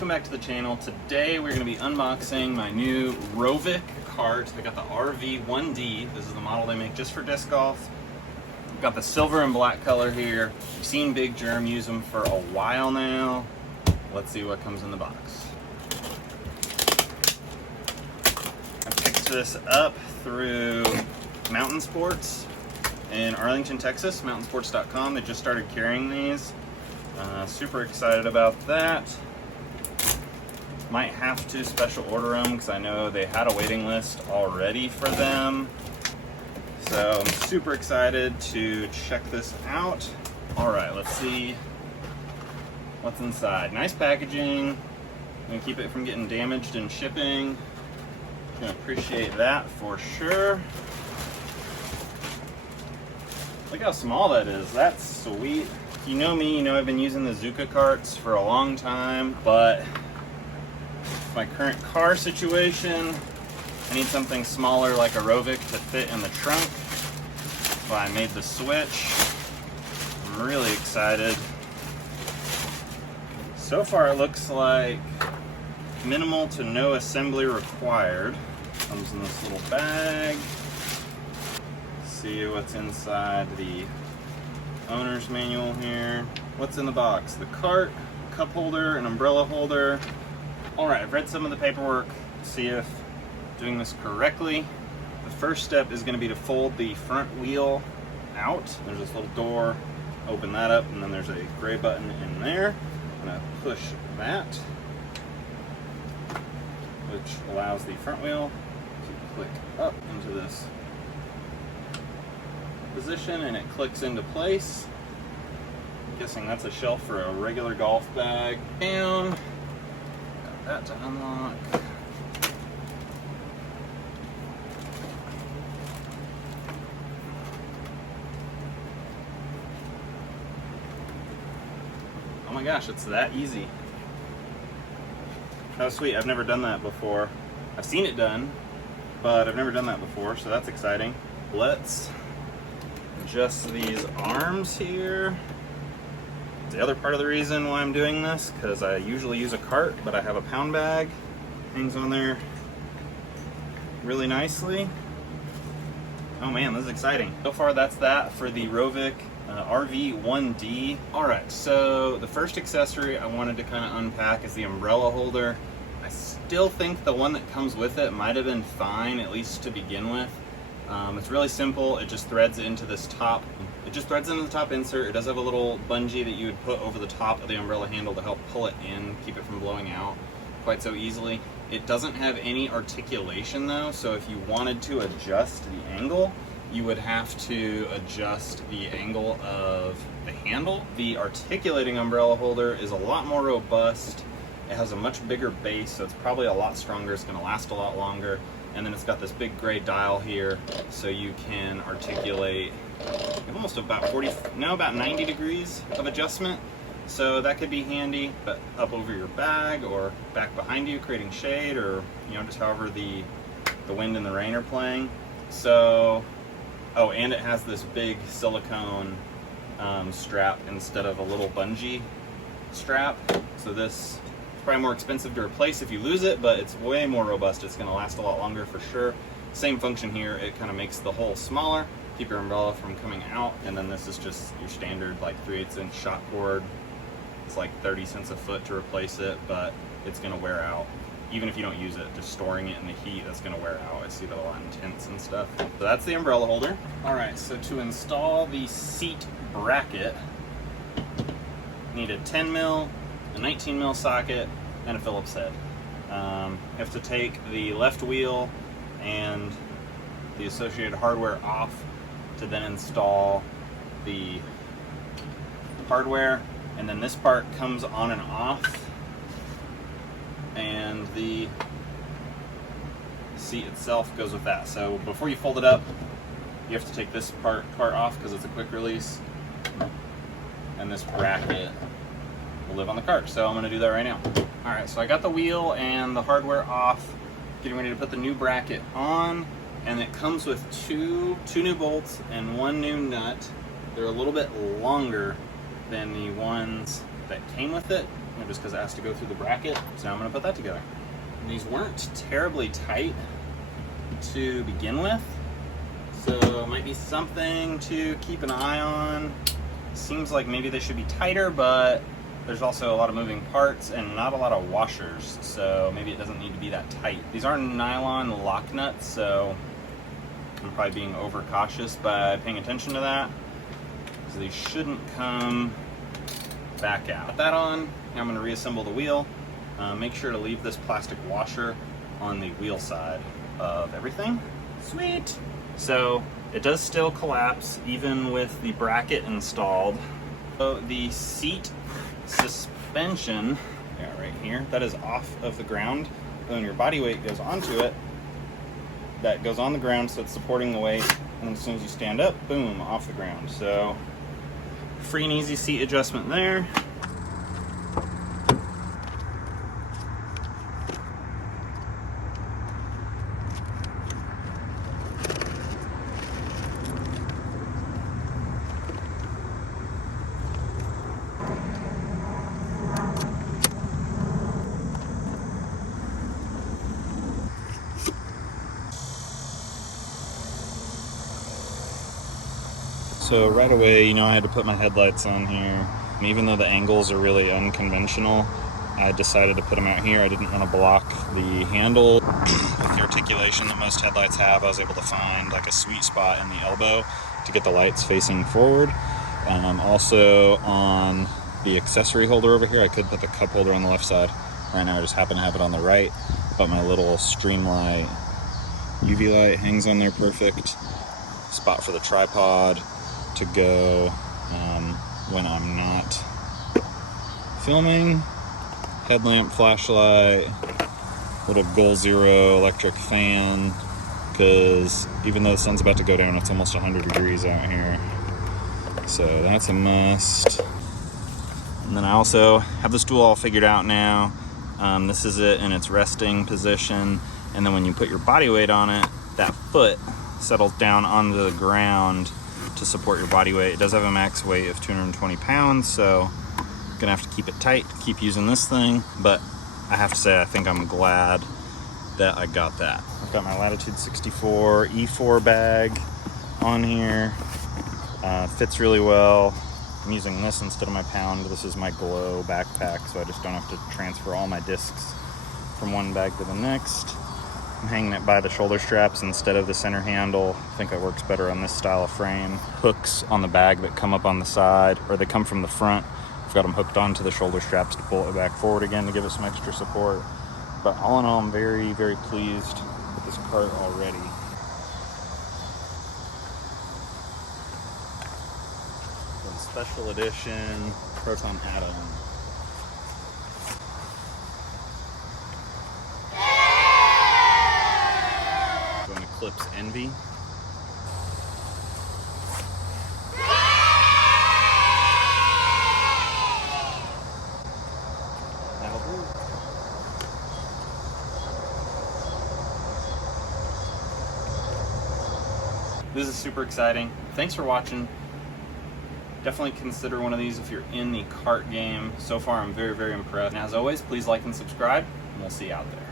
welcome back to the channel. Today we're going to be unboxing my new Rovic cart. I got the RV1D. This is the model they make just for disc golf. I've got the silver and black color here. You've seen Big Germ use them for a while now. Let's see what comes in the box. I picked this up through Mountain Sports in Arlington, Texas, mountainsports.com. They just started carrying these. Super excited about that. Might have to special order them because I know they had a waiting list already for them. So I'm super excited to check this out. All right, let's see what's inside. Nice packaging. Gonna keep it from getting damaged in shipping. Gonna appreciate that for sure. Look how small that is. That's sweet. If you know me, you know I've been using the Zuka carts for a long time, but my current car situation, I need something smaller like a Rovic to fit in the trunk. So I made the switch. I'm really excited. So far it looks like minimal to no assembly required. Comes in this little bag. See what's inside the owner's manual here. What's in the box? The cart, cup holder, an umbrella holder. All right, I've read some of the paperwork, see if I'm doing this correctly. The first step is going to be to fold the front wheel out. There's this little door, open that up, and then there's a gray button in there. I'm going to push that, which allows the front wheel to click up into this position, and it clicks into place. I'm guessing that's a shelf for a regular golf bag. Down. Got that to unlock. Oh my gosh, it's that easy. How sweet. I've never done that before. I've seen it done, but I've never done that before, so that's exciting. Let's adjust these arms here. The other part of the reason why I'm doing this, because I usually use a cart, but I have a pound bag. Hangs on there really nicely. Oh man, this is exciting. So far that's that for the Rovic RV1D. All right, so the first accessory I wanted to kind of unpack is the umbrella holder. I still think the one that comes with it might have been fine, at least to begin with. It's really simple. It just threads into this top. It just threads into the top insert. It does have a little bungee that you would put over the top of the umbrella handle to help pull it in, keep it from blowing out quite so easily. It doesn't have any articulation though, so if you wanted to adjust the angle, you would have to adjust the angle of the handle. The articulating umbrella holder is a lot more robust. It has a much bigger base, so it's probably a lot stronger. It's gonna last a lot longer. And then it's got this big gray dial here, so you can articulate almost about 90 degrees of adjustment. So that could be handy, but up over your bag or back behind you, creating shade, or just however the wind and the rain are playing. So, oh, and it has this big silicone strap instead of a little bungee strap. So this probably more expensive to replace if you lose it, but it's way more robust. It's going to last a lot longer for sure. Same function here. It kind of makes the hole smaller, keep your umbrella from coming out. And then this is just your standard like 3/8 inch shot cord. It's like 30 cents a foot to replace it, but it's going to wear out. Even if you don't use it, just storing it in the heat, that's going to wear out. I see that a lot in tents and stuff. So that's the umbrella holder. All right, so to install the seat bracket, you need a 10 mil, a 19 mil socket, and a Phillips head. You have to take the left wheel and the associated hardware off to then install the hardware, and then this part comes on and off, and the seat itself goes with that. So before you fold it up, you have to take this part off because it's a quick release, and this bracket will live on the cart. So I'm going to do that right now. All right, so I got the wheel and the hardware off, getting ready to put the new bracket on, and it comes with two new bolts and one new nut. They're a little bit longer than the ones that came with it, just because it has to go through the bracket. So now I'm gonna put that together. And these weren't terribly tight to begin with, so it might be something to keep an eye on. Seems like maybe they should be tighter, but there's also a lot of moving parts and not a lot of washers, so maybe it doesn't need to be that tight. These are nylon lock nuts, so I'm probably being overcautious by paying attention to that. So these shouldn't come back out. Put that on. Now I'm going to reassemble the wheel. Make sure to leave this plastic washer on the wheel side of everything. Sweet! So it does still collapse even with the bracket installed. So the seat suspension, right here, that is off of the ground. When your body weight goes onto it, that goes on the ground, so it's supporting the weight, and as soon as you stand up, boom, off the ground. So free and easy seat adjustment there. So right away, I had to put my headlights on here. And even though the angles are really unconventional, I decided to put them out here. I didn't want to block the handle. With the articulation that most headlights have, I was able to find like a sweet spot in the elbow to get the lights facing forward. Also on the accessory holder over here, I could put the cup holder on the left side. Right now I just happen to have it on the right, but my little stream light, UV light hangs on there perfect. Spot for the tripod to go when I'm not filming. Headlamp, flashlight, little Goal Zero electric fan, because even though the sun's about to go down, it's almost 100 degrees out here. So that's a must. And then I also have the stool all figured out now. This is it in its resting position. And then when you put your body weight on it, that foot settles down onto the ground to support your body weight. It does have a max weight of 220 pounds, so I'm gonna have to keep it tight, keep using this thing, but I have to say I think I'm glad that I got that. I've got my Latitude 64 E4 bag on here. Fits really well. I'm using this instead of my pound. This is my Glow backpack, so I just don't have to transfer all my discs from one bag to the next. I'm hanging it by the shoulder straps instead of the center handle. I think that works better on this style of frame. Hooks on the bag that come up on the side, or they come from the front. I've got them hooked onto the shoulder straps to pull it back forward again to give it some extra support. But all in all, I'm very, very pleased with this cart already. Special edition Proton Atom. Going Eclipse Envy. That'll do. This is super exciting. Thanks for watching. Definitely consider one of these if you're in the kart game. So far, I'm very, very impressed. And as always, please like and subscribe, and we'll see you out there.